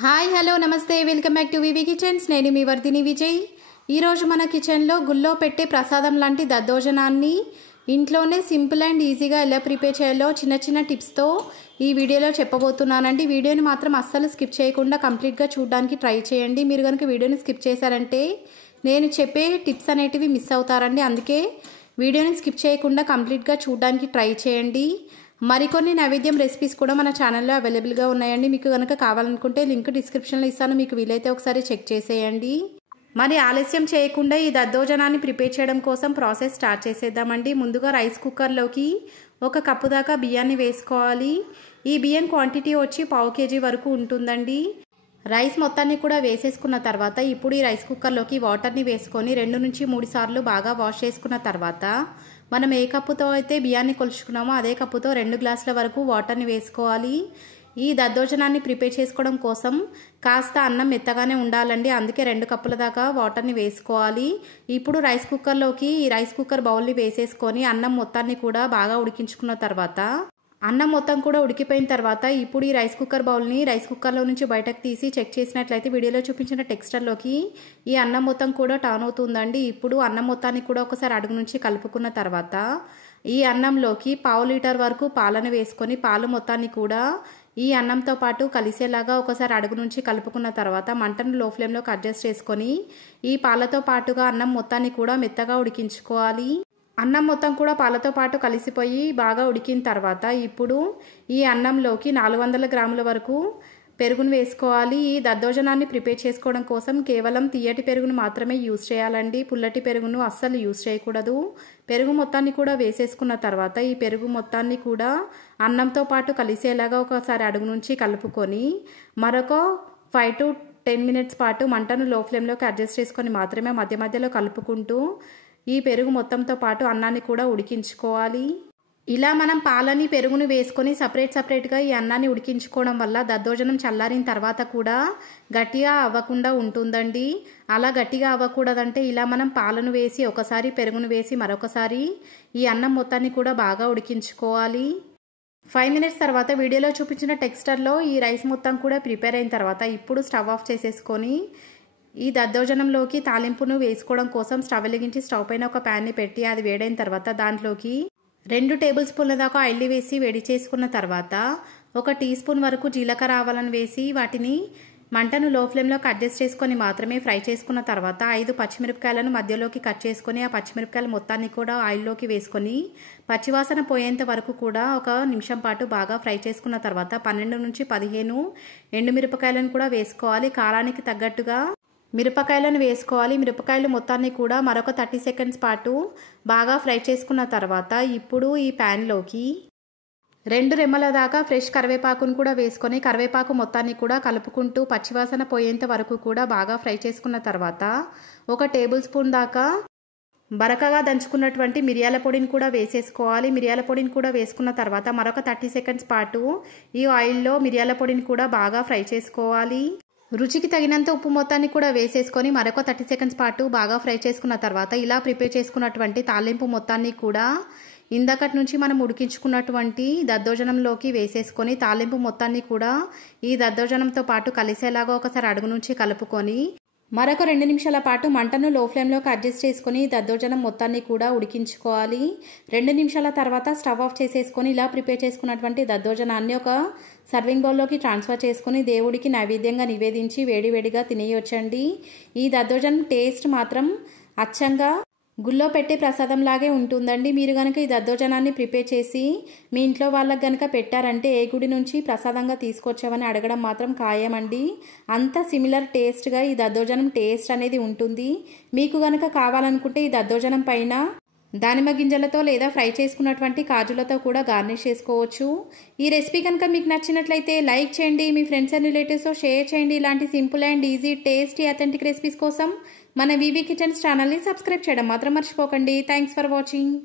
Hi hello నమస్తే welcome back to VV kitchens. నేను మీ వర్ధిని విజయ్. ఈరోజు మన కిచెన్లో గుళ్ళో పెట్టే ప్రసాదం లాంటి దద్దోజనాన్ని ఇంట్లోనే సింపుల్ అండ్ ఈజీగా ఎలా ప్రిపేర్ చేయాలో చిన్న చిన్న టిప్స్తో ఈ వీడియోలో చెప్పబోతున్నానండి. వీడియోని మాత్రం అస్సలు స్కిప్ చేయకుండా కంప్లీట్గా చూడడానికి ట్రై చేయండి. మీరు కనుక వీడియోని స్కిప్ చేశారంటే నేను చెప్పే టిప్స్ అనేటివి మిస్ అవుతారండి. అందుకే వీడియోని స్కిప్ చేయకుండా కంప్లీట్గా చూడడానికి ట్రై చేయండి. మరికొన్ని నైవేద్యం రెసిపీస్ కూడా మన ఛానల్లో అవైలబుల్గా ఉన్నాయండి. మీకు కనుక కావాలనుకుంటే లింక్ డిస్క్రిప్షన్లో ఇస్తాను, మీకు వీలైతే ఒకసారి చెక్ చేసేయండి. మరి ఆలస్యం చేయకుండా ఈ దద్దోజనాన్ని ప్రిపేర్ చేయడం కోసం ప్రాసెస్ స్టార్ట్ చేసేద్దామండి. ముందుగా రైస్ కుక్కర్లోకి 1 కప్పు దాకా బియ్యాన్ని వేసుకోవాలి. ఈ బియ్యం క్వాంటిటీ వచ్చి 1/2 kg వరకు ఉంటుందండి. రైస్ మొత్తాన్ని కూడా వేసేసుకున్న తర్వాత ఇప్పుడు ఈ రైస్ కుక్కర్లోకి వాటర్ని వేసుకొని 2 నుంచి 3 సార్లు బాగా వాష్ చేసుకున్న తర్వాత మనం ఏ కప్పుతో అయితే బియ్యాన్ని కొలుచుకున్నామో అదే కప్పుతో 2 గ్లాసుల వరకు వాటర్ని వేసుకోవాలి. ఈ దద్దోజనాన్ని ప్రిపేర్ చేసుకోవడం కోసం కాస్త అన్నం మెత్తగానే ఉండాలండి. అందుకే 2 కప్పుల దాకా వాటర్ని వేసుకోవాలి. ఇప్పుడు రైస్ కుక్కర్లోకి ఈ రైస్ కుక్కర్ బౌల్ని వేసేసుకొని అన్నం మొత్తాన్ని కూడా బాగా ఉడికించుకున్న తర్వాత అన్నం మొత్తం కూడా ఉడికిపోయిన తర్వాత ఇప్పుడు ఈ రైస్ కుక్కర్ బౌల్ని రైస్ కుక్కర్లో నుంచి బయటకు తీసి చెక్ చేసినట్లయితే వీడియోలో చూపించిన టెక్స్చర్లోకి ఈ అన్నం మొత్తం కూడా టర్న్ అవుతుందండి. ఇప్పుడు అన్నం మొత్తాన్ని కూడా ఒకసారి అడుగు నుంచి కలుపుకున్న తర్వాత ఈ అన్నంలోకి 1/2 లీటర్ వరకు పాలను వేసుకొని పాలు మొత్తాన్ని కూడా ఈ అన్నంతో పాటు కలిసేలాగా ఒకసారి అడుగు నుంచి కలుపుకున్న తర్వాత మంటను లో ఫ్లేమ్లోకి అడ్జస్ట్ చేసుకొని ఈ పాలతో పాటుగా అన్నం మొత్తాన్ని కూడా మెత్తగా ఉడికించుకోవాలి. అన్నం మొత్తం కూడా పాలతో పాటు కలిసిపోయి బాగా ఉడికిన తర్వాత ఇప్పుడు ఈ అన్నంలోకి 400 గ్రాముల వరకు పెరుగును వేసుకోవాలి. ఈ దద్దోజనాన్ని ప్రిపేర్ చేసుకోవడం కోసం కేవలం తీయటి పెరుగును మాత్రమే యూజ్ చేయాలండి. పుల్లటి పెరుగును అస్సలు యూజ్ చేయకూడదు. పెరుగు మొత్తాన్ని కూడా వేసేసుకున్న తర్వాత ఈ పెరుగు మొత్తాన్ని కూడా అన్నంతో పాటు కలిసేలాగా ఒకసారి అడుగు నుంచి కలుపుకొని మరొక 5 to 10 minutes పాటు మంటను లో ఫ్లేమ్లోకి అడ్జస్ట్ చేసుకొని మాత్రమే మధ్య మధ్యలో కలుపుకుంటూ ఈ పెరుగు మొత్తంతో పాటు అన్నాన్ని కూడా ఉడికించుకోవాలి. ఇలా మనం పాలని పెరుగుని వేసుకొని సపరేట్గా ఈ అన్నాన్ని ఉడికించుకోవడం వల్ల దద్దోజనం చల్లారిన తర్వాత కూడా గట్టిగా అవ్వకుండా ఉంటుందండి. అలా గట్టిగా అవ్వకూడదంటే ఇలా మనం పాలను వేసి ఒకసారి పెరుగును వేసి మరొకసారి ఈ అన్నం మొత్తాన్ని కూడా బాగా ఉడికించుకోవాలి. 5 minutes తర్వాత వీడియోలో చూపించిన టెక్స్చర్లో ఈ రైస్ మొత్తం కూడా ప్రిపేర్ అయిన తర్వాత ఇప్పుడు స్టవ్ ఆఫ్ చేసేసుకొని ఈ దద్దోజనంలోకి తాలింపును వేసుకోవడం కోసం స్టవ్ వెలిగించి స్టవ్ పైన ఒక ప్యాన్ని పెట్టి అది వేడైన తర్వాత దాంట్లోకి 2 టేబుల్ స్పూన్ల దాకా ఆయిల్ వేసి వేడి చేసుకున్న తర్వాత 1 టీ స్పూన్ వరకు జీలకర్ర ఆవాలను వేసి వాటిని మంటను లో ఫ్లేమ్లోకి అడ్జస్ట్ చేసుకొని మాత్రమే ఫ్రై చేసుకున్న తర్వాత 5 పచ్చిమిరపకాయలను మధ్యలోకి కట్ చేసుకొని ఆ పచ్చిమిరపకాయలు మొత్తాన్ని కూడా ఆయిల్లోకి వేసుకొని పచ్చివాసన పోయేంత వరకు కూడా 1 నిమిషం పాటు బాగా ఫ్రై చేసుకున్న తర్వాత 12 నుంచి 15 ఎండుమిరపకాయలను కూడా వేసుకోవాలి. కారానికి తగ్గట్టుగా మిరపకాయలను వేసుకోవాలి. మిరపకాయలు మొత్తాన్ని కూడా మరొక 30 seconds పాటు బాగా ఫ్రై చేసుకున్న తర్వాత ఇప్పుడు ఈ ప్యాన్లోకి 2 రెమ్మల దాకా ఫ్రెష్ కరివేపాకును కూడా వేసుకొని కరివేపాకు మొత్తాన్ని కూడా కలుపుకుంటూ పచ్చివాసన పోయేంత వరకు కూడా బాగా ఫ్రై చేసుకున్న తర్వాత 1 టేబుల్ స్పూన్ దాకా బరకగా దంచుకున్నటువంటి మిరియాల పొడిని కూడా వేసేసుకోవాలి. మిరియాల పొడిని కూడా వేసుకున్న తర్వాత మరొక 30 seconds పాటు ఈ ఆయిల్లో మిరియాల పొడిని కూడా బాగా ఫ్రై చేసుకోవాలి. రుచికి తగినంత ఉప్పు మొత్తాన్ని కూడా వేసేసుకొని మరొక 30 seconds పాటు బాగా ఫ్రై చేసుకున్న తర్వాత ఇలా ప్రిపేర్ చేసుకున్నటువంటి తాలింపు మొత్తాన్ని కూడా ఇందాకటి నుంచి మనం ఉడికించుకున్నటువంటి దద్దోజనంలోకి వేసేసుకొని తాలింపు మొత్తాన్ని కూడా ఈ దద్దోజనంతో పాటు కలిసేలాగా ఒకసారి అడుగు నుంచి కలుపుకొని మరొక 2 నిమిషాల పాటు మంటను లో ఫ్లేమ్లోకి అడ్జస్ట్ చేసుకొని దద్దోజనం మొత్తాన్ని కూడా ఉడికించుకోవాలి. 2 నిమిషాల తర్వాత స్టవ్ ఆఫ్ చేసేసుకొని ఇలా ప్రిపేర్ చేసుకున్నటువంటి దద్దోజనాన్ని ఒక సర్వింగ్ బౌల్లోకి ట్రాన్స్ఫర్ చేసుకుని దేవుడికి నైవేద్యంగా నివేదించి వేడివేడిగా తినేయొచ్చండి. ఈ దద్దోజనం టేస్ట్ మాత్రం అచ్చంగా గుళ్ళో పెట్టే ప్రసాదం లాగే ఉంటుందండి. మీరు కనుక ఈ దద్దోజనాన్ని ప్రిపేర్ చేసి మీ ఇంట్లో వాళ్ళకి కనుక పెట్టారంటే ఏ గుడి నుంచి ప్రసాదంగా తీసుకొచ్చామని అడగడం మాత్రం ఖాయమండి. అంత సిమిలర్ టేస్ట్గా ఈ దద్దోజనం టేస్ట్ అనేది ఉంటుంది. మీకు కనుక కావాలనుకుంటే ఈ దద్దోజనం పైన దానిమ్మ గింజలతో లేదా ఫ్రై చేసుకున్నటువంటి కాజులతో కూడా గార్నిష్ చేసుకోవచ్చు. ఈ రెసిపీ కనుక మీకు నచ్చినట్లయితే లైక్ చేయండి, మీ ఫ్రెండ్స్ అండ్ రిలేటివ్స్తో షేర్ చేయండి. ఇలాంటి simple and easy tasty authentic recipes కోసం మన వివి కిచెన్స్ ఛానల్ని సబ్స్క్రైబ్ చేయడం మాత్రం మర్చిపోకండి. Thanks for watching.